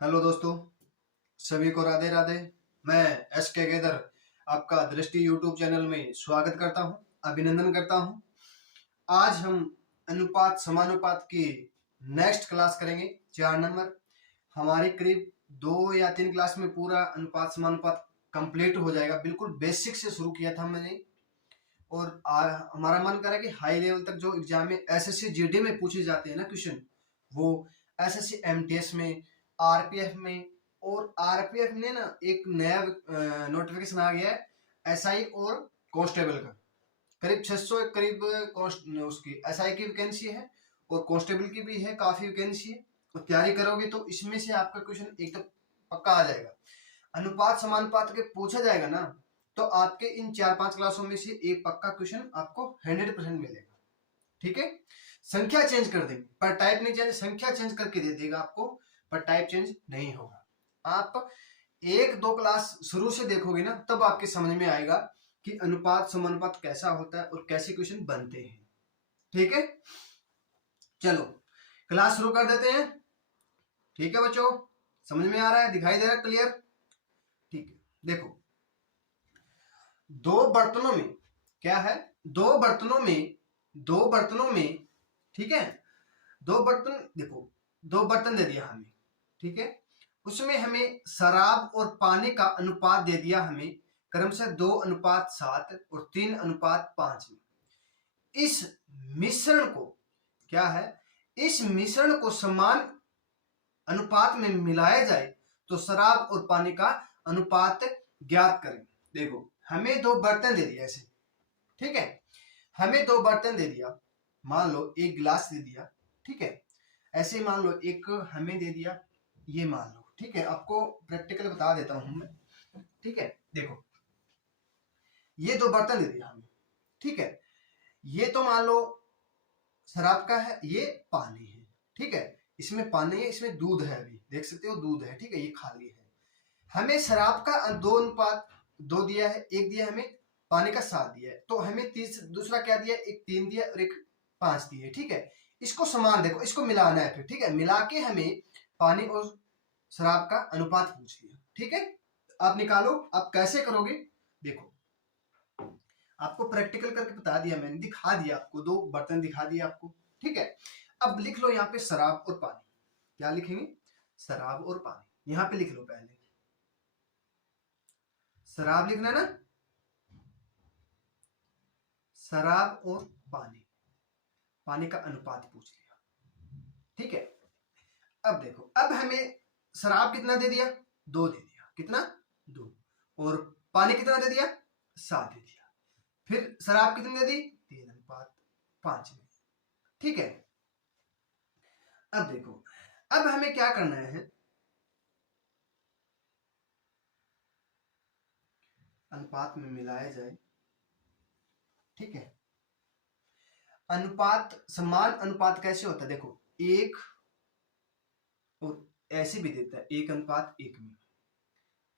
Hello दोस्तों, सभी को राधे राधे। मैं एस के गेदर आपका दृष्टि यूट्यूब चैनल में स्वागत करता हूं, अभिनंदन करता हूं। आज हम अनुपात समानुपात की नेक्स्ट क्लास करेंगे। 4 नंबर हमारी करीब 2 या 3 क्लास में पूरा अनुपात समानुपात कंप्लीट हो जाएगा। बिल्कुल बेसिक से शुरू किया था मैंने और हमारा मन करा कि हाई लेवल तक जो एग्जाम में एसएससी जीडी में पूछे जाते हैं ना क्वेश्चन, वो एसएससी एमटीएस में, आरपीएफ में। और आरपीएफ ने ना एक नया नोटिफिकेशन आ गया है एसआई और कांस्टेबल का। करीब 600 करीब उसकी एसआई की वैकेंसी है और कांस्टेबल की भी है, काफी वैकेंसी है। तो तैयारी करोगे तो इसमें से आपका क्वेश्चन एक तो पक्का आ जाएगा। अनुपात समानुपात के पूछा जाएगा ना, तो आपके इन 4-5 क्लासों में से एक पक्का क्वेश्चन आपको 100% मिलेगा। ठीक है, संख्या चेंज कर देंगे पर टाइप नहीं चेंज, संख्या चेंज करके दे देगा आपको, पर टाइप चेंज नहीं होगा। आप 1-2 क्लास शुरू से देखोगे ना, तब आपके समझ में आएगा कि अनुपात समानुपात कैसा होता है और कैसे क्वेश्चन बनते हैं। ठीक है, चलो क्लास शुरू कर देते हैं। ठीक है बच्चों, समझ में आ रहा है, दिखाई दे रहा है क्लियर? ठीक है, देखो दो बर्तनों में क्या है, दो बर्तनों में ठीक है, दो बर्तन, देखो दो बर्तन दे दिया हमें। ठीक है, उसमें हमें शराब और पानी का अनुपात दे दिया हमें क्रमशः 2:7 और 3:5 में। इस मिश्रण को क्या है, इस मिश्रण को समान अनुपात में मिलाया जाए तो शराब और पानी का अनुपात ज्ञात करें। देखो हमें दो बर्तन दे दिया ऐसे, ठीक है, हमें दो बर्तन दे दिया, मान लो एक गिलास दे दिया। ठीक है, ऐसे मान लो एक हमें दे दिया, ये मान लो। ठीक है, आपको प्रैक्टिकल बता देता हूं मैं। ठीक है, देखो ये दो बर्तन दे दिया हमें। ठीक है, ये तो मान लो शराब का है, ये पानी है। ठीक है, इसमें पानी है, इसमें दूध है, अभी देख सकते हो दूध है। ठीक है, ये खाली है। हमें शराब का 2:2 दिया है, एक दिया हमें पानी का 7 दिया है, तो हमें दूसरा क्या दिया, एक 3 दिया और एक 5 दिया। ठीक है, इसको समान देखो, इसको मिलाना है फिर। ठीक है, मिला के हमें पानी और शराब का अनुपात पूछ लिया। ठीक है, आप निकालो। आप कैसे करोगे, देखो आपको प्रैक्टिकल करके बता दिया मैंने, दिखा दिया आपको, दो बर्तन दिखा दिया आपको। ठीक है, अब लिख लो यहाँ पे शराब और पानी। क्या लिखेंगे, शराब और पानी। यहाँ पे लिख लो, पहले शराब लिखना है ना, शराब और पानी, पानी का अनुपात पूछ लिया। ठीक है, अब देखो, अब हमें शराब कितना दे दिया, 2 दे दिया, कितना 2, और पानी कितना दे दिया, 7 दे दिया। फिर शराब कितनी दे दी, 3:5 में। ठीक है, अब देखो, अब हमें क्या करना है, अनुपात में मिलाया जाए। ठीक है, अनुपात समान अनुपात कैसे होता है, देखो एक और ऐसे भी देता है 1:1 में।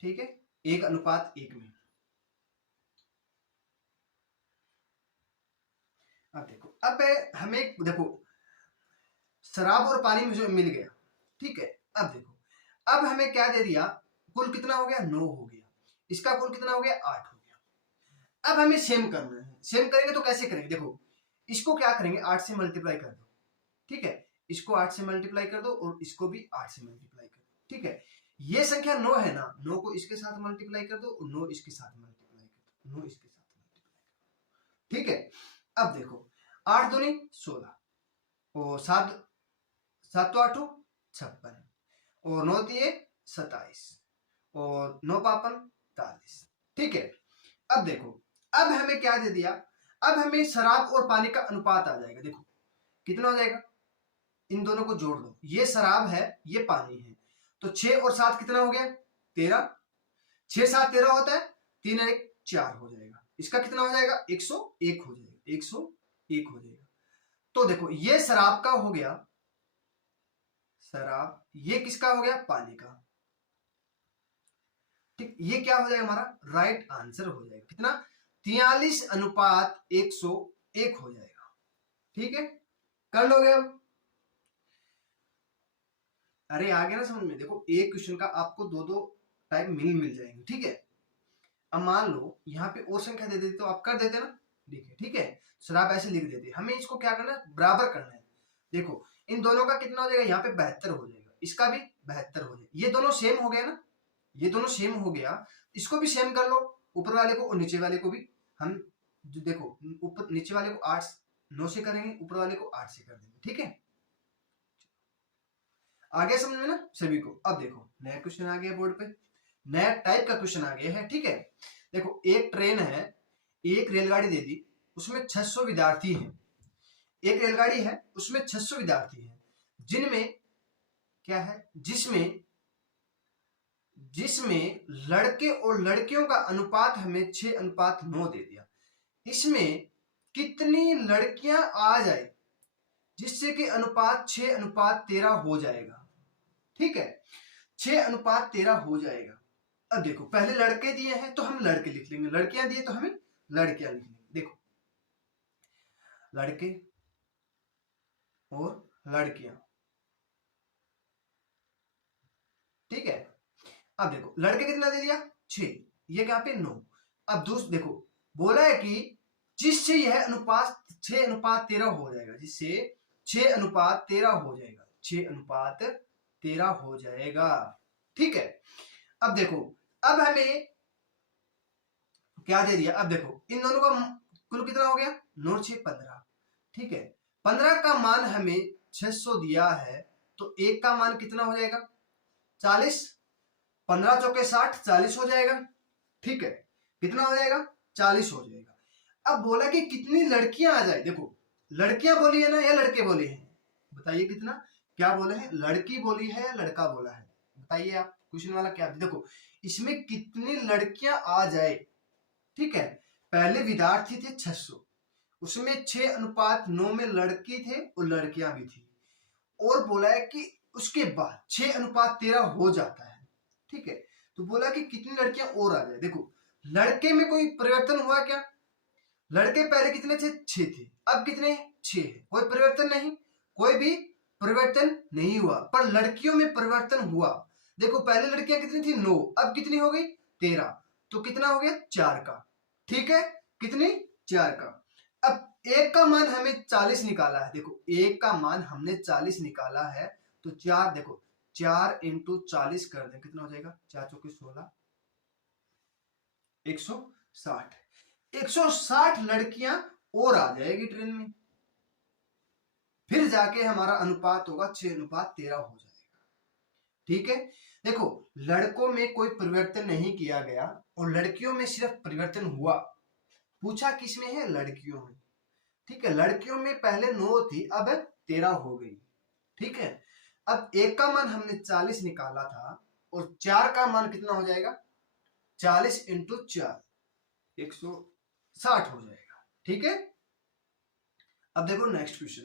ठीक है, 1:1 में। अब देखो, अब हमें देखो शराब और पानी में जो मिल गया। ठीक है, अब देखो, अब हमें क्या दे दिया, कुल कितना हो गया, 9 हो गया, इसका कुल कितना हो गया, 8 हो गया। अब हमें सेम करना है। सेम करेंगे तो कैसे करेंगे, देखो इसको क्या करेंगे, 8 से मल्टीप्लाई कर दो। ठीक है, इसको 8 से मल्टीप्लाई कर दो और इसको भी 8 से मल्टीप्लाई कर दो। ठीक है, ये संख्या 9 है ना, 9 को इसके साथ मल्टीप्लाई कर दो और 9 इसके साथ मल्टीप्लाई कर दो, 9 इसके साथ मल्टीप्लाई कर दो। ठीक है, अब देखो 8 दूनी 16 और 7 7 तो 8 56 और 9 दिए 27 और 9 पापन 43। ठीक है, अब देखो, अब हमें क्या दे दिया, अब हमें शराब और पानी का अनुपात आ जाएगा। देखो कितना हो जाएगा, इन दोनों को जोड़ दो, ये शराब है, ये पानी है, तो 6 और 7 कितना हो गया, 13। 6 7 13 होता है, 3 और 1 4 हो जाएगा, इसका कितना हो जाएगा, 101 हो जाएगा, 101 हो जाएगा। तो देखो ये शराब का हो गया, शराब, ये किसका हो गया, पानी का। ठीक, ये क्या हो जाएगा, हमारा राइट आंसर हो जाएगा, कितना, 43:101 हो जाएगा। ठीक है, कर लोगे अब। अरे आ गया ना समझ में। देखो एक क्वेश्चन का आपको दो दो टाइप मिल जाएंगे, ठीक है। अब मान लो यहाँ पे और संख्या दे देते तो आप कर देते ना, लिखे, ठीक है। सर आप ऐसे लिख देते, हमें इसको क्या करना है, बराबर करना है। देखो इन दोनों का कितना हो जाएगा, यहाँ पे 72 हो जाएगा, इसका भी 72 हो जाएगा। ये दोनों सेम हो गया ना, ये दोनों सेम हो गया, इसको भी सेम कर लो, ऊपर वाले को और नीचे वाले को भी। हम जो देखो ऊपर नीचे वाले को 8 9 से करेंगे, ऊपर वाले को 8 से कर देंगे, ठीक है। आगे समझ में ना सभी को। अब देखो नया क्वेश्चन आ गया बोर्ड पे, नया टाइप का क्वेश्चन आ गया है, ठीक है। देखो एक ट्रेन है, एक रेलगाड़ी दे दी, उसमें 600 विद्यार्थी हैं। एक रेलगाड़ी है उसमें 600 विद्यार्थी हैं, जिनमें क्या है, जिसमें जिसमें लड़के और लड़कियों का अनुपात हमें 6:9 दे दिया। इसमें कितनी लड़कियां आ जाए जिससे कि अनुपात 6:13 हो जाएगा, ठीक है। 6:13 हो जाएगा। अब देखो पहले लड़के दिए हैं तो हम लड़के लिख लेंगे, लड़कियां दिए तो हमें लड़कियां लिख लेंगे। देखो लड़के और लड़कियां, ठीक है। अब देखो लड़के कितना दे दिया 6, ये क्या पे 9। अब दूसरा देखो बोला है कि जिससे यह अनुपात 6:13 हो जाएगा, जिससे 6:13 हो जाएगा, 6:13 हो जाएगा, ठीक है। अब देखो अब हमें क्या दे दिया, अब देखो इन दोनों का कुल कितना हो गया 9 6 15, ठीक है। 15 का मान हमें 600 दिया है, तो एक का मान कितना हो जाएगा 40, 15 चौके 60, 40 हो जाएगा, ठीक है। कितना हो जाएगा 40 हो जाएगा। अब बोला कि कितनी लड़कियां आ जाए, देखो लड़कियां बोली है ना या लड़के बोले हैं, बताइए कितना, क्या बोले हैं, लड़की बोली है या लड़का बोला है, बताइए आप। क्वेश्चन वाला क्या, देखो इसमें कितनी लड़कियां आ जाए, ठीक है। पहले विद्यार्थी थे 600, उसमें 6:9 में लड़की थे और लड़कियां भी थी, और बोला है कि उसके बाद 6:13 हो जाता है, ठीक है। तो बोला कि कितनी लड़कियां और आ जाए। देखो लड़के में कोई परिवर्तन हुआ क्या, लड़के पहले कितने थे 6 थे, अब कितने 6 है, कोई परिवर्तन नहीं, कोई भी परिवर्तन नहीं हुआ। पर लड़कियों में परिवर्तन हुआ। देखो पहले लड़कियां कितनी थी 9, अब कितनी हो गई 13, तो कितना हो गया 4 का, ठीक है। कितनी 4 का। अब एक का मान हमें 40 निकाला है, देखो एक का मान हमने 40 निकाला है, तो 4 देखो 4 इंटू 40 कर दें, कितना हो जाएगा 4 चौके 16, 160। 160 लड़कियां और आ जाएगी ट्रेन में, फिर जाके हमारा अनुपात होगा 6:13 हो जाएगा, ठीक है। देखो लड़कों में कोई परिवर्तन नहीं किया गया और लड़कियों में सिर्फ परिवर्तन हुआ। पूछा किसमें है, लड़कियों में, ठीक है। लड़कियों में पहले 9 थी, अब 13 हो गई, ठीक है। अब एक का मान हमने 40 निकाला था और 4 का मान कितना हो जाएगा 40 इंटू 4, 160 हो जाएगा, ठीक है। अब देखो नेक्स्ट क्वेश्चन,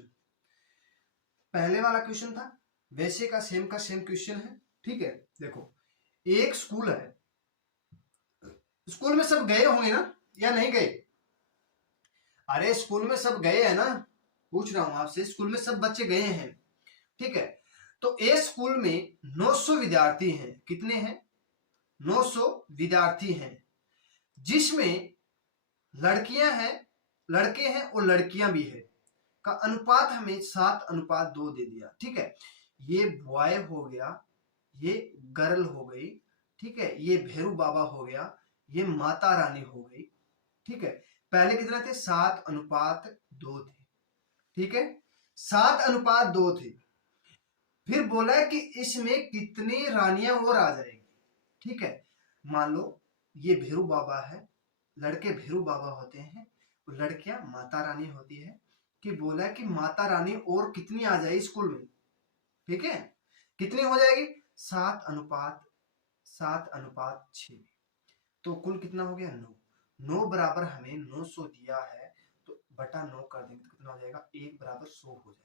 पहले वाला क्वेश्चन था वैसे का सेम क्वेश्चन है, ठीक है। देखो एक स्कूल है, स्कूल में सब गए होंगे ना या नहीं गए, अरे स्कूल में सब गए हैं ना, पूछ रहा हूं आपसे, स्कूल में सब बच्चे गए हैं, ठीक है। तो एक स्कूल में 900 विद्यार्थी हैं, कितने हैं 900 विद्यार्थी हैं, जिसमें लड़कियां हैं, लड़के हैं और लड़कियां भी है, का अनुपात हमें 7:2 दे दिया, ठीक है। ये बॉय हो गया, ये गर्ल हो गई, ठीक है, ये भैरू बाबा हो गया, ये माता रानी हो गई, ठीक है। पहले कितना थे 7:2 थे, ठीक है, 7:2 थे। फिर बोला है कि इसमें कितनी रानियां और आ जाएगी, ठीक है। मान लो ये भैरू बाबा है, लड़के भैरू बाबा होते हैं और लड़कियां माता रानी होती है, कि बोला है कि माता रानी और कितनी आ जाएगी स्कूल में, ठीक है। कितनी हो जाएगी 7:6, तो कुल कितना हो गया 9, 9 बराबर हमें 900 दिया है, तो बटा 9 कर देंगे तो कितना हो जाएगा 1 बराबर 100 हो जाएगा।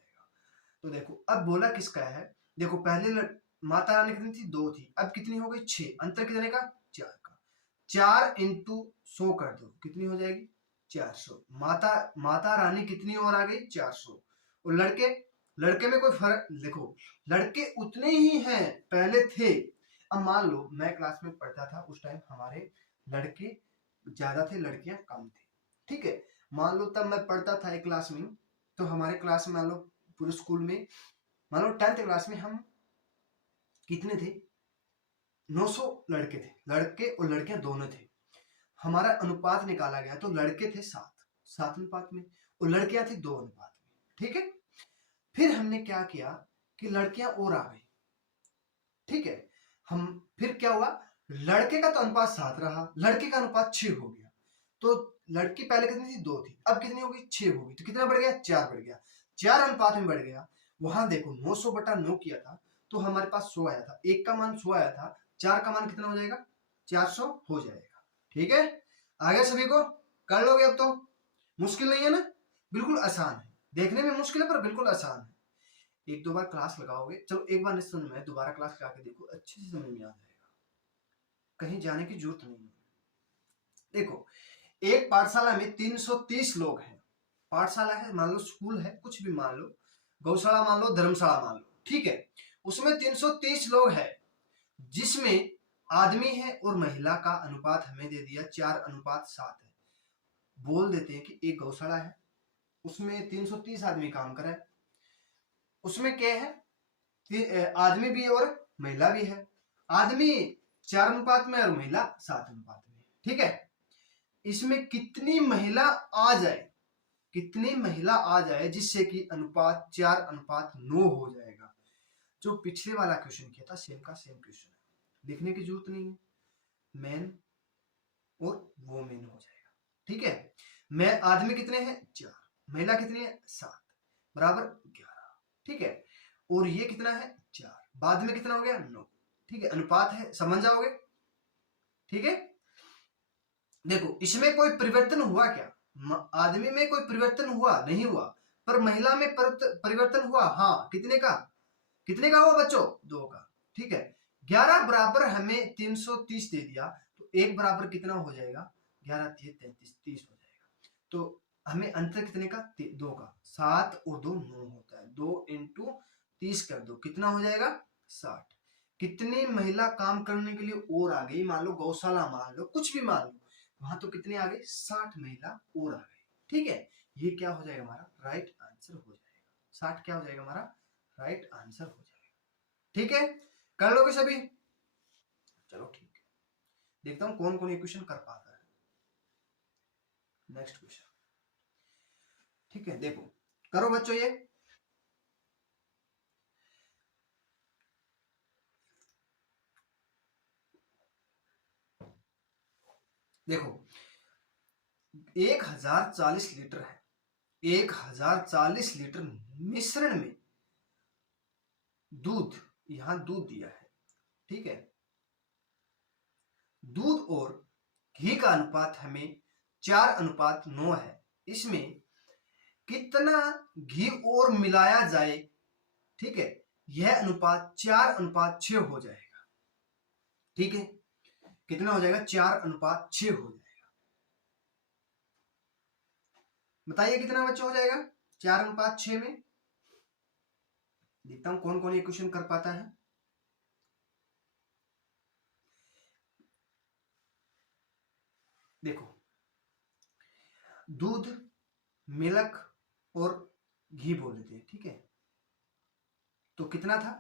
तो देखो अब बोला किसका है, देखो पहले माता रानी कितनी थी 2 थी, अब कितनी हो गई 6, अंतर कितने का 4 का, 4 इंटू 100 कर दो, कितनी हो जाएगी 400। माता रानी कितनी और आ गई 400, और लड़के में कोई फर्क, देखो लड़के उतने ही हैं पहले थे। अब मान लो मैं क्लास में पढ़ता था, उस टाइम हमारे लड़के ज्यादा थे, लड़कियां कम थी, ठीक है। मान लो तब मैं पढ़ता था एक क्लास में, तो हमारे क्लास में मान लो पूरे स्कूल में, मान लो 10th क्लास में हम कितने थे, 900 लड़के थे, लड़के और लड़कियां दोनों थे। हमारा अनुपात निकाला गया तो लड़के थे 7 अनुपात में और लड़कियां थी 2 अनुपात में, ठीक है। फिर हमने क्या किया कि लड़कियां और आ गई, ठीक है। हम फिर क्या हुआ, लड़के का तो अनुपात 7 रहा, लड़के का अनुपात 6 हो गया। तो लड़की पहले कितनी थी, 2 थी, अब कितनी होगी, 6 होगी। तो कितना बढ़ गया, 4 बढ़ गया, 4 अनुपात में बढ़ गया। वहां देखो 900/9 किया था तो हमारे पास 100 आया था, एक का मान 100 आया था, 4 का मान कितना हो जाएगा, 400 हो जाएगा, ठीक है। आगे सभी को कर लोगे, अब तो मुश्किल नहीं है ना, बिल्कुल आसान है, देखने में मुश्किल है पर बिल्कुल आसान है। 1-2 बार क्लास लगाओगे, चलो एक बार नहीं समझ में, दोबारा क्लास लगा के देखो, अच्छे से समझ में आ जाएगा, कहीं जाने की जरूरत नहीं है। देखो एक पाठशाला में 330 लोग हैं, पाठशाला है मान लो, स्कूल है, कुछ भी मान लो, गौशाला मान लो, धर्मशाला मान लो, ठीक है। उसमें 330 लोग हैं, जिसमें आदमी है और महिला का अनुपात हमें दे दिया 4:7 है। बोल देते हैं कि एक गौशाला है, उसमें 330 आदमी काम कर रहे हैं, उसमें क्या है, आदमी भी और महिला भी है। आदमी 4 अनुपात में और महिला 7 अनुपात में, ठीक है। इसमें कितनी महिला आ जाए, कितनी महिला आ जाए जिससे कि अनुपात 4:9 हो जाएगा। जो पिछले वाला क्वेश्चन किया था सेम का सेम क्वेश्चन है, लिखने की जरूरत नहीं है, मैन और वोमेन हो जाएगा, ठीक है। मैं आदमी कितने हैं, 4, महिला कितनी है, 7, बराबर 11, ठीक है। और ये कितना है, 4, बाद में कितना हो गया, 9, ठीक है। अनुपात है, समझ जाओगे, ठीक है। देखो इसमें कोई परिवर्तन हुआ क्या, आदमी में कोई परिवर्तन हुआ नहीं हुआ, पर महिला में परिवर्तन हुआ, हाँ, कितने का हुआ बच्चों, 2 का, ठीक है। 11 बराबर हमें 330 दे दिया, तो 1 बराबर कितना हो जाएगा, 11 3 33 30 हो जाएगा। तो हमें अंतर कितने का, 2 का, 7 और 2 9 होता है, 2 × 30 कर दो, कितना हो जाएगा, 60। कितनी महिला काम करने के लिए और आ गई, मान लो गौशाला मान लो, कुछ भी मान लो, वहां तो कितने आ गए, 60 महिला और आ गई, ठीक है। ये क्या हो जाएगा, हमारा राइट आंसर हो जाएगा, 60 क्या हो जाएगा, हमारा राइट आंसर हो जाएगा, ठीक है। कर लोगे सभी, चलो ठीक है, देखता हूं कौन कौन ये क्वेश्चन कर पाता है। नेक्स्ट क्वेश्चन, ठीक है, देखो करो बच्चों ये, देखो 1040 लीटर है, 1040 लीटर मिश्रण में दूध, यहां दूध दिया है, ठीक है। दूध और घी का अनुपात हमें 4:9 है, इसमें कितना घी और मिलाया जाए, ठीक है, यह अनुपात 4:6 हो जाएगा, ठीक है। कितना हो जाएगा, 4:6 हो जाएगा, बताइए कितना बच्चे हो जाएगा 4:6 में। देखता हूं कौन कौन ये क्वेश्चन कर पाता है। देखो दूध, मिल्क और घी बोल देते हैं, ठीक है। तो कितना था,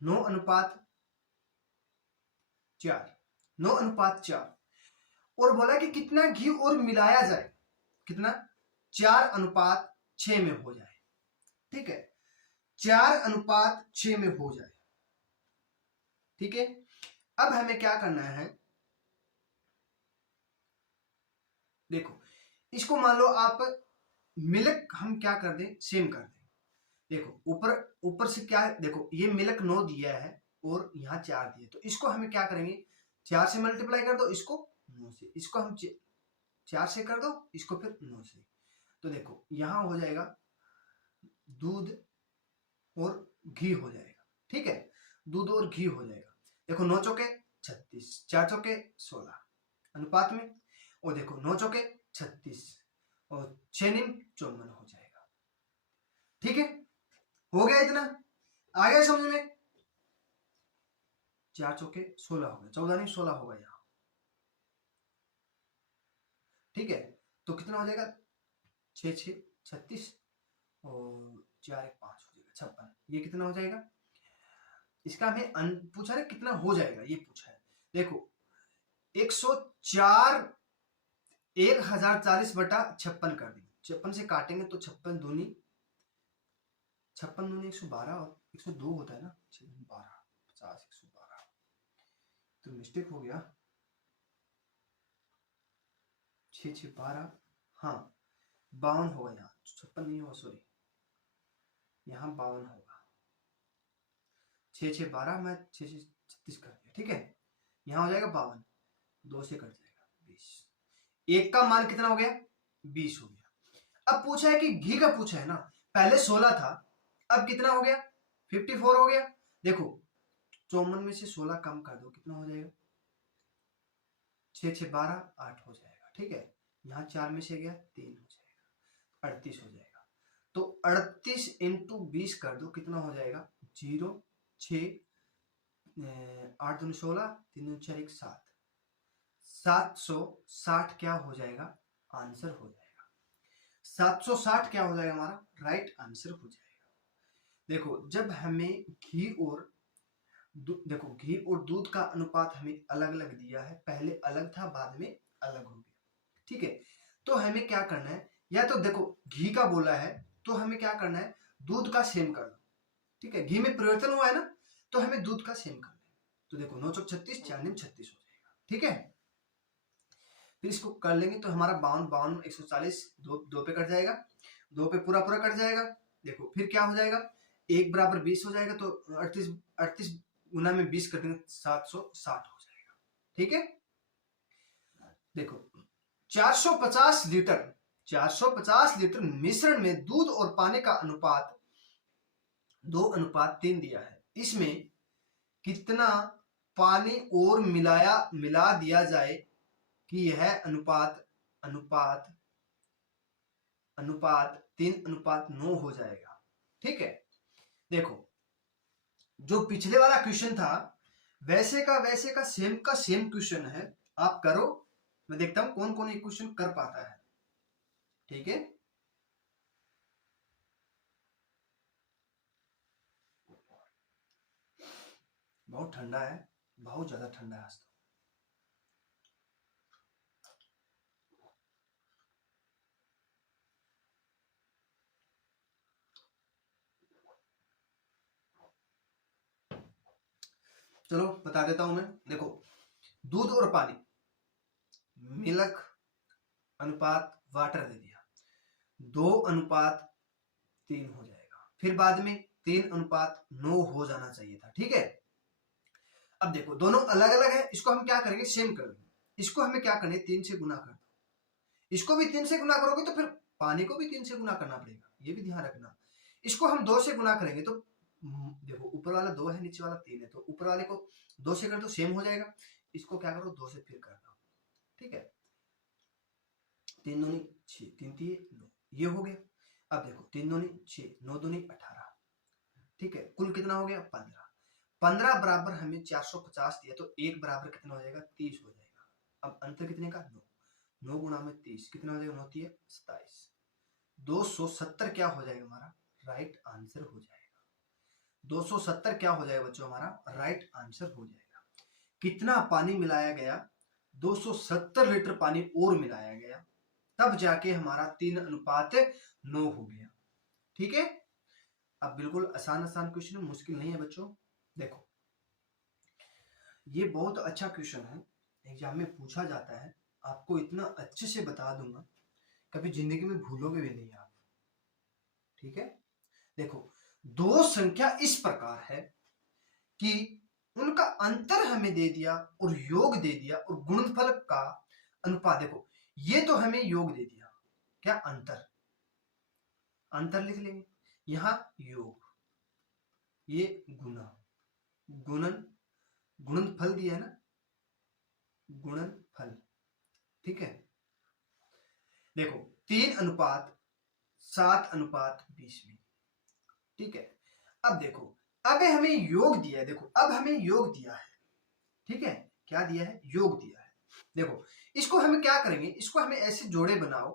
9:4, 9:4, और बोला कि कितना घी और मिलाया जाए, कितना, 4:6 में हो जाए, ठीक है, 4:6 में हो जाए, ठीक है। अब हमें क्या करना है, देखो इसको मान लो आप मिल्क हम क्या कर दें, सेम कर दें। देखो ऊपर ऊपर से क्या है, देखो ये मिल्क 9 दिया है और यहाँ 4 दिया, तो इसको हमें क्या करेंगे, 4 से मल्टीप्लाई कर दो, इसको 9 से, इसको हम 4 से कर दो, इसको फिर 9 से। तो देखो यहाँ हो जाएगा दूध और घी हो जाएगा, ठीक है, दूध और घी हो जाएगा। देखो 9 चौके 36, 4 चौके 16 अनुपात में, और देखो 9 चौके 36 और 6 × 9 54 हो जाएगा, ठीक है। हो गया इतना, आ गया समझ में? 4 चौके 16 हो गए, 14 नहीं 16 होगा यहाँ। ठीक है, तो कितना हो जाएगा? 6 6 36 और 4 1 5 हो जाएगा 56। ये कितना हो जाएगा? इसका हमें पूछा है कितना हो जाएगा, ये पूछा है। देखो 104 1040/56 कर दी। 56 से काटेंगे तो 56 दूनी 112 और 102 होता है ना, 12 50 112, तो मिस्टेक हो गया। 6 6 12, हाँ 52 होगा यहाँ, 56 नहीं होगा, सॉरी यहाँ 52 होगा। 6 6 12 मैं 6 6 36 कर दिया। ठीक है, यहाँ हो जाएगा 52, 2 से कट जाएगा 20। एक का मान कितना हो गया? 20 हो गया। अब पूछा है कि घी का पूछा है ना, पहले 16 था, अब कितना हो गया? 54 हो गया। देखो 54 में से 16 कम कर दो, कितना हो जाएगा? 6 6 12 8 हो जाएगा। ठीक है, यहाँ 4 में से गया 3 हो जाएगा, 38 हो जाएगा। तो 38 इंटू 20 कर दो, कितना हो जाएगा? 0 6 8 दूनी 16, 3 दूनी 4 1 7, 760 क्या हो जाएगा? आंसर हो जाएगा 760। क्या हो जाएगा हमारा? राइट आंसर हो जाएगा। देखो जब हमें घी और देखो घी और दूध का अनुपात हमें अलग अलग दिया है, पहले अलग था बाद में अलग हो गया। ठीक है, तो हमें क्या करना है, या तो देखो घी का बोला है तो हमें क्या करना है, दूध का सेम कर दो। ठीक है, घी में परिवर्तन हुआ है ना, तो हमें दूध का सेम करना है। तो देखो 9 चौक 36, 4 9 36 हो जाएगा। ठीक है, फिर इसको कर लेंगे तो हमारा 52 52 140 दो पे कट जाएगा, 2 पे पूरा पूरा कट जाएगा। देखो फिर क्या हो जाएगा? 1 बराबर 20 हो जाएगा, तो 38 38 गुना में 20 कर देंगे 760 हो जाएगा। ठीक है, देखो 450 लीटर मिश्रण में दूध और पानी का अनुपात 2:3 दिया है। इसमें कितना पानी और मिला दिया जाए कि यह अनुपात अनुपात अनुपात 3:9 हो जाएगा। ठीक है, देखो जो पिछले वाला क्वेश्चन था वैसे का सेम क्वेश्चन है, आप करो, मैं देखता हूं कौन कौन ये क्वेश्चन कर पाता है। ठीक है, बहुत ठंडा है, बहुत ज्यादा ठंडा है आज तो। चलो बता देता हूं मैं। देखो दूध और पानी, मिल्क अनुपात वाटर दे दिया, 2:3 हो जाएगा। फिर बाद में 3:9 हो जाना चाहिए था। ठीक है, अब देखो दोनों अलग अलग है, इसको हम क्या करेंगे? सेम कर देंगे। इसको हमें क्या करना है? 3 से गुना कर दो। इसको भी 3 से गुना करोगे तो फिर पानी को भी 3 से गुना करना पड़ेगा, ये भी ध्यान रखना। इसको हम 2 से गुना करेंगे तो देखो ऊपर वाला 2 है, नीचे वाला 3 है, तो ऊपर वाले को 2 से कर दो, सेम हो जाएगा। इसको क्या करो? 2 से फिर कर दो। ठीक है, 3 दूनी 6, 3 3 9, ये हो गया। अब देखो 3 दूनी 6, 9 दूनी 18। ठीक है, कुल कितना हो गया? 15। 15 बराबर हमें 450 दिया, तो 1 बराबर कितना हो जाएगा? 30 हो जाएगा। अब अंतर कितने का? 9। 9 गुणा में 30 कितना हो जाएगा? 9 3 27। 270 क्या हो जाएगा हमारा? राइट आंसर हो जाएगा। 270 क्या हो जाएगा बच्चों? हमारा राइट आंसर हो जाएगा। कितना पानी मिलाया गया? 270 लीटर पानी और मिलाया गया, तब जाके हमारा 3:9 हो गया। ठीक है, अब बिल्कुल आसान क्वेश्चन, मुश्किल नहीं है बच्चों। देखो ये बहुत अच्छा क्वेश्चन है, एग्जाम में पूछा जाता है, आपको इतना अच्छे से बता दूंगा, कभी जिंदगी में भूलोगे भी नहीं आप। ठीक है, देखो दो संख्या इस प्रकार है कि उनका अंतर हमें दे दिया और योग दे दिया, और गुणनफल का अनुपात, देखो ये तो हमें योग दे दिया, क्या? अंतर। अंतर लिख लेंगे, यहां योग, ये गुना, गुणन, गुणनफल दिया है ना, गुणनफल। ठीक है, देखो 3:7:20 में। ठीक है, अब देखो अगर हमें योग दिया है, देखो अब हमें योग दिया है, ठीक है, क्या दिया है, योग दिया है। देखो इसको हम क्या करेंगे, इसको हमें ऐसे जोड़े बनाओ,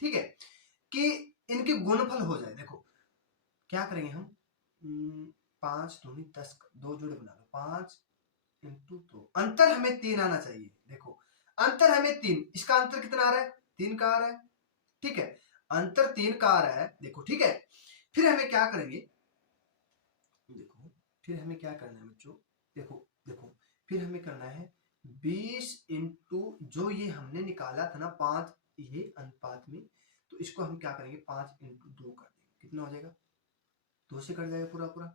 ठीक है, कि इनके गुणनफल हो जाए। देखो क्या करेंगे हम, 5 दूनी 10, दो जोड़े बना लो, 5 इंटू 2, अंतर हमें 3 आना चाहिए। देखो अंतर हमें 3, इसका अंतर कितना आ रहा है, 3 का आ रहा है, ठीक है, अंतर 3 का आ रहा है। देखो ठीक है, फिर हमें क्या करेंगे, देखो फिर हमें क्या करना है बच्चों, देखो देखो फिर हमें करना है 20 इंटू जो ये हमने निकाला था ना 5, ये अनुपात में, तो इसको हम क्या करेंगे 5 इंटू 2 कर देंगे, कितना हो जाएगा, 2 से कट जाएगा पूरा पूरा,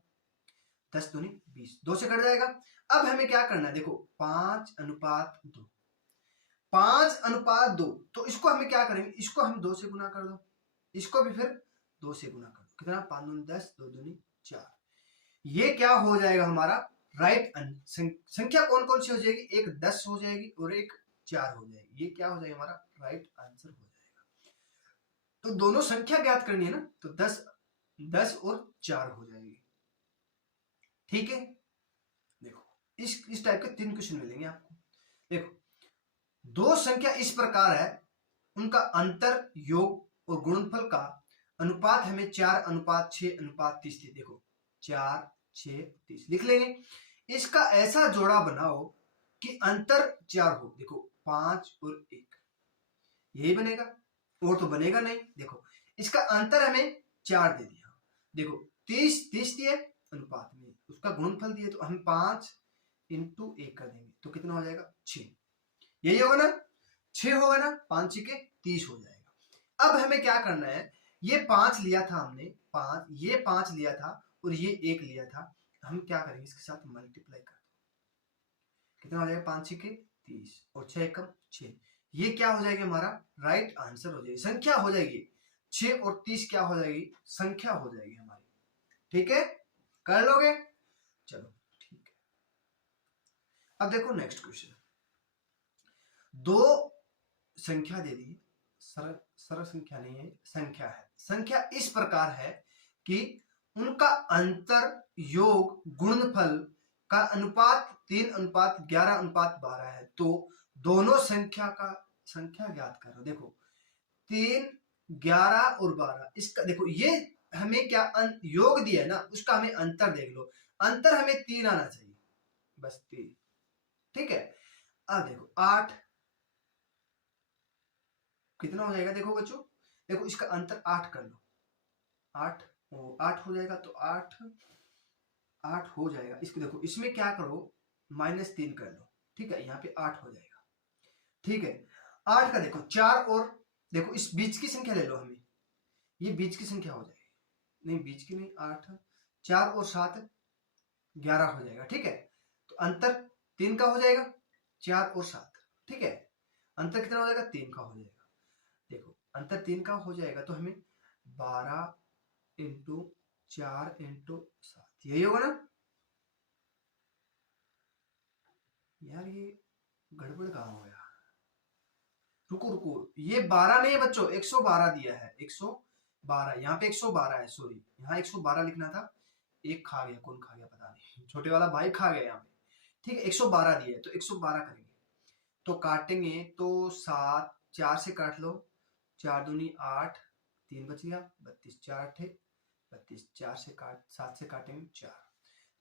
10 दूनी 20, 2 से कट जाएगा। अब हमें क्या करना है, देखो 5:2, 5:2, तो इसको हमें क्या करेंगे, इसको हम 2 से गुना कर दो, इसको भी फिर 2 से गुना कर दो, कितना, 5 दूनी 10, 2 दूनी 4, ये क्या हो जाएगा हमारा राइट संख्या कौन कौन सी हो जाएगी, एक 10 हो जाएगी और एक 4 हो जाएगी, ये क्या हो जाएगा हमारा राइट आंसर हो जाएगा। तो दोनों संख्या ज्ञात करनी है ना, तो 10 और 4 हो जाएगी, ठीक है। देखो इस टाइप के 3 क्वेश्चन मिलेंगे आपको। देखो दो संख्या इस प्रकार है, उनका अंतर, योग और गुणनफल का अनुपात हमें 4:6:30 थी। देखो 4, 6, 30 लिख लेंगे। इसका ऐसा जोड़ा बनाओ कि अंतर 4 हो। देखो 5 और 1, यही बनेगा, और तो बनेगा नहीं। देखो इसका अंतर हमें 4 दे दिया, देखो 30 दिए अनुपात में, उसका गुणनफल दिए, तो हम 5 इंटू 1 कर देंगे, तो कितना हो जाएगा 6, यही होगा ना, 6 होगा ना, 5 6 30 हो जाएगा। अब हमें क्या करना है, ये 5 लिया था हमने, 5, ये 5 लिया था और ये 1 लिया था, हम क्या करेंगे इसके साथ मल्टीप्लाई कर, कितना हो जाएगा 5 6 30 और 6 कम 6, ये क्या हो जाएगा हमारा राइट आंसर हो जाएगी, संख्या हो जाएगी, 6 और 30 क्या हो जाएगी, संख्या हो जाएगी हमारी, ठीक है, कर लोगे, चलो ठीक है। अब देखो नेक्स्ट क्वेश्चन, दो संख्या दे दी, सरल संख्या नहीं है, संख्या है, संख्या इस प्रकार है कि उनका अंतर, योग, गुणनफल का अनुपात 3:11:12 है, तो दोनों संख्या का संख्या ज्ञात करो। देखो 3, 11 और 12, इसका देखो ये हमें क्या योग दिया है ना, उसका हमें अंतर देख लो, अंतर हमें 3 आना चाहिए, बस 3, ठीक है। अब देखो 8 कितना हो जाएगा, देखो बच्चों, देखो इसका अंतर 8 कर लो, 8 हो जाएगा, तो 8 हो जाएगा, इसको देखो इसमें क्या करो -3 कर लो, ठीक है, यहाँ पे 8 हो जाएगा, ठीक है। 8 का देखो 4 और देखो इस बीच की संख्या ले लो, हमें ये बीच की संख्या हो जाएगी, नहीं बीच की नहीं, 8 4 और 7 11 हो जाएगा, ठीक है। तो अंतर 3 का हो जाएगा, 4 और 7, ठीक है, अंतर कितना हो जाएगा 3 का हो जाएगा। देखो अंतर 3 का हो जाएगा, तो हमें 12 इंटू 4 इंटू 7, यही होगा ना यार, ये गड़बड़ कहाँ हो गया, रुको रुको, ये 12 नहीं है बच्चों, 112 दिया है, 112, यहाँ पे 112 है, सॉरी यहाँ 112 लिखना था, एक खा गया, कौन खा गया पता नहीं, छोटे वाला भाई खा गया यहाँ पे, ठीक है, 112 दिया है, तो 112 करेंगे, तो काटेंगे तो 7, 4 से काट लो, 4 दूनी 8, 3 बच गया, 32, 4 थे 32, 4 से काट, 7 से काटेंगे 4,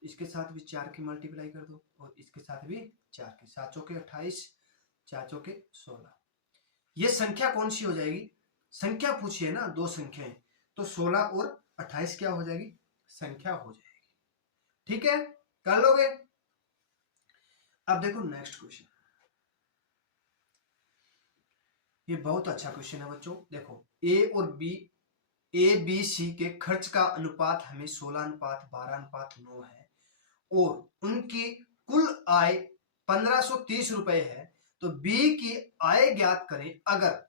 इसके साथ भी 4 की मल्टीप्लाई कर दो, और इसके साथ भी 4 की, 7 चौके 28, 4 चौके 16, ये संख्या कौन सी हो जाएगी, संख्या पूछिए ना, दो संख्याएं, तो 16 और 28 क्या हो जाएगी, संख्या हो जाएगी, ठीक है, कर लोगे। अब देखो नेक्स्ट क्वेश्चन, ये बहुत अच्छा क्वेश्चन है बच्चों। देखो ए बी सी के खर्च का अनुपात हमें 16:12:9 है, और उनकी कुल आय 1530 रुपए है, तो बी की आय ज्ञात करें अगर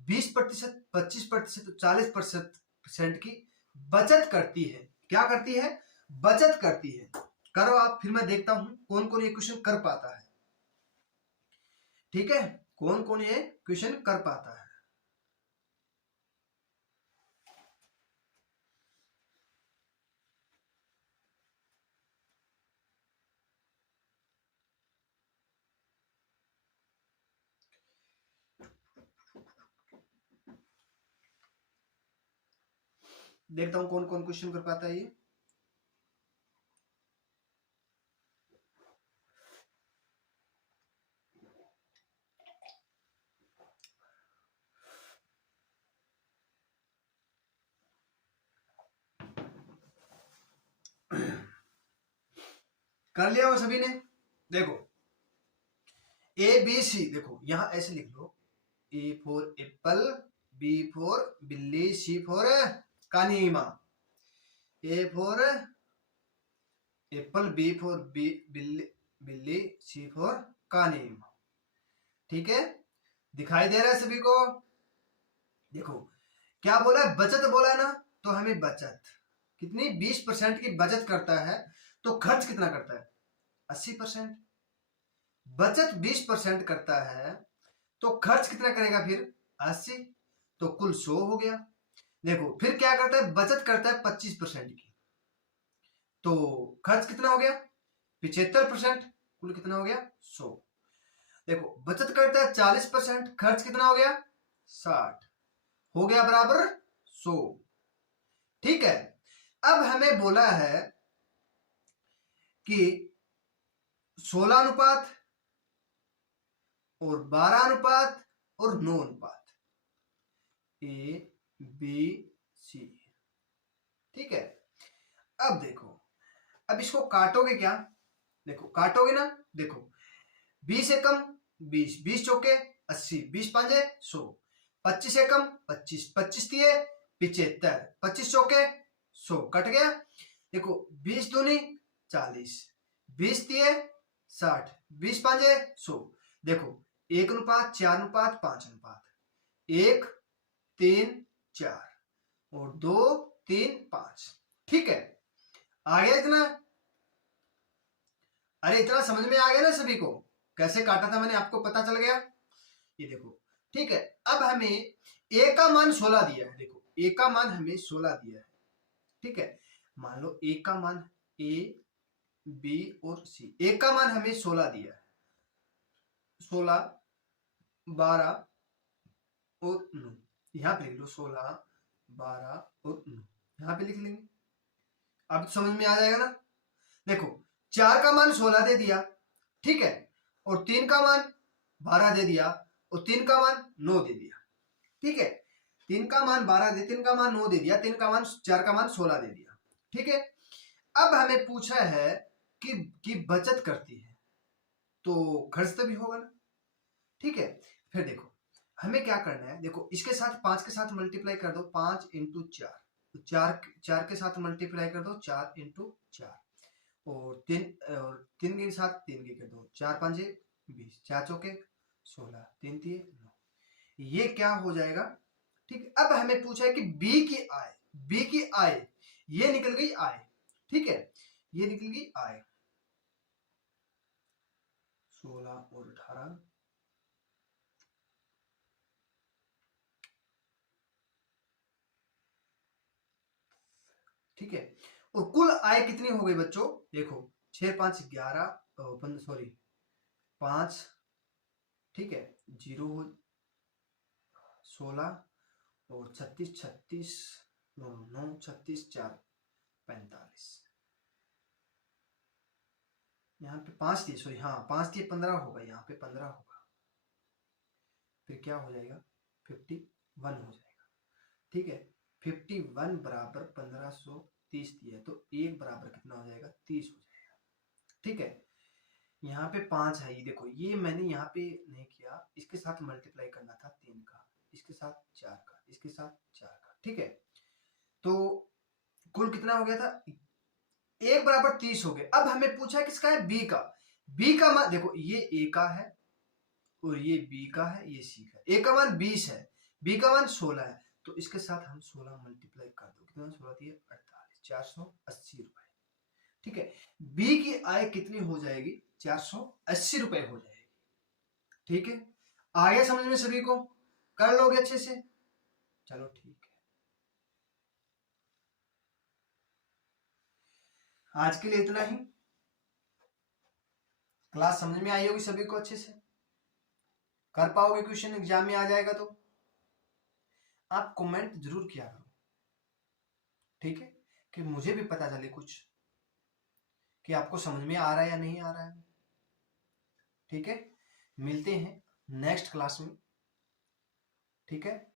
20%, 25%, 40% की बचत करती है, क्या करती है, बचत करती है। करो आप, फिर मैं देखता हूं कौन कौन ये क्वेश्चन कर पाता है, ठीक है, कौन कौन ये क्वेश्चन कर पाता है। देखता हूं कौन कौन क्वेश्चन कर पाता है ये। कर लिया वो सभी ने। देखो ए बी सी, देखो यहां ऐसे लिख लो, A for apple, B for बिल्ली, सी फॉर कानीमा। A for apple, B for बिल्ली, बिल्ली, सी फॉर कानीमा। ठीक है, दिखाई दे रहा है सभी को? देखो क्या बोला है, बचत बोला है ना, तो हमें बचत कितनी 20% की बचत करता है, तो खर्च कितना करता है 80%। बचत 20% करता है तो खर्च कितना करेगा फिर 80, तो कुल 100 हो गया। देखो फिर क्या करता है, बचत करता है 25% की, तो खर्च कितना हो गया 75%, कुल कितना हो गया 100। देखो बचत करता है 40%, खर्च कितना हो गया 60, हो गया बराबर 100। ठीक है, अब हमें बोला है कि 16 अनुपात और 12 अनुपात और 9 अनुपात, ए बी सी। ठीक है, अब देखो, अब इसको काटोगे क्या, देखो काटोगे ना, देखो 20 से कम 20, 20 चौके 80, 20 पांजे 100, 25 से कम 25, 25 दिए 75, 25 चौके 100, कट गया। देखो 20 दूनी 40, 20 दिए 60, 20 पांजे 100। देखो 1 अनुपात 4 अनुपात 5 अनुपात, 1 3 4 और 2 3 5। ठीक है, आ गया इतना? अरे इतना समझ में आ गया ना सभी को, कैसे काटा था मैंने, आपको पता चल गया? ये देखो, ठीक है, अब हमें ए का मान 16 दिया है। देखो ए का मान हमें 16 दिया है। ठीक है, मान लो ए का मान, ए बी और सी, ए का मान हमें 16 दिया है, 16 12 और 9, यहां पे लिख लो 16 12 और 9, यहां पे लिख लेंगे। अब तो समझ में आ जाएगा ना। देखो 4 का मान 16 दे दिया, ठीक है, और 3 का मान 12 दे दिया, और 3 का मान 9 दे दिया। ठीक है, 3 का मान 12 दे, 3 का मान 9 दे दिया, 3 का मान 4 का मान 16 दे दिया। ठीक है, अब हमें पूछा है कि बचत करती है तो खर्च तो भी होगा ना। ठीक है, फिर देखो हमें क्या करना है, देखो इसके साथ 5 के साथ मल्टीप्लाई कर दो, 5 इंटू 4, तो 4 के साथ मल्टीप्लाई कर दो, 4 इंटू 4, और 3 के साथ 3 के कर दो, 4 5 20, 4 चौके 16, 3 3 9, ये क्या हो जाएगा। ठीक, अब हमें पूछा है कि बी की आय, बी की आय, ये निकल गई आय। ठीक है, ये निकल गई आय 16 और 18, ठीक है, और कुल आय कितनी हो गई बच्चों, देखो 6 5 11, सॉरी 5, ठीक है, 0 16 और 36 36 9 36 4 45, यहाँ पे 5 दिए, सॉरी हाँ 5 दिए 15 होगा, यहाँ पे 15 होगा, फिर क्या हो जाएगा 51 हो जाएगा। ठीक है, 51 बराबर 1530 दिया, तो एक बराबर कितना हो जाएगा 30 हो जाएगा। ठीक है, यहाँ पे 5 है, ये देखो ये मैंने यहाँ पे नहीं किया, इसके साथ मल्टीप्लाई करना था 3 का, इसके साथ 4 का, इसके साथ 4 का। ठीक है, तो कुल कितना हो गया था, एक बराबर 30 हो गए। अब हमें पूछा है किसका है, बी का। बी का मान देखो, ये ए का है और ये बी का है, ये सी का। ए का मान 20 है, बी का मान 16 है, तो इसके साथ हम 16 मल्टीप्लाई कर दो, कितना 16 दिए 48, 480 रुपए। ठीक है, बी की आय कितनी हो जाएगी 480 रुपए हो जाएगी। ठीक है, आ गया समझ में सभी को, कर लोगे अच्छे से, चलो ठीक है, आज के लिए इतना ही। क्लास समझ में आई होगी सभी को अच्छे से, कर पाओगे, क्वेश्चन एग्जाम में आ जाएगा तो आप कमेंट जरूर किया करो। ठीक है, कि मुझे भी पता चले कुछ कि आपको समझ में आ रहा है या नहीं आ रहा है। ठीक है, मिलते हैं नेक्स्ट क्लास में। ठीक है।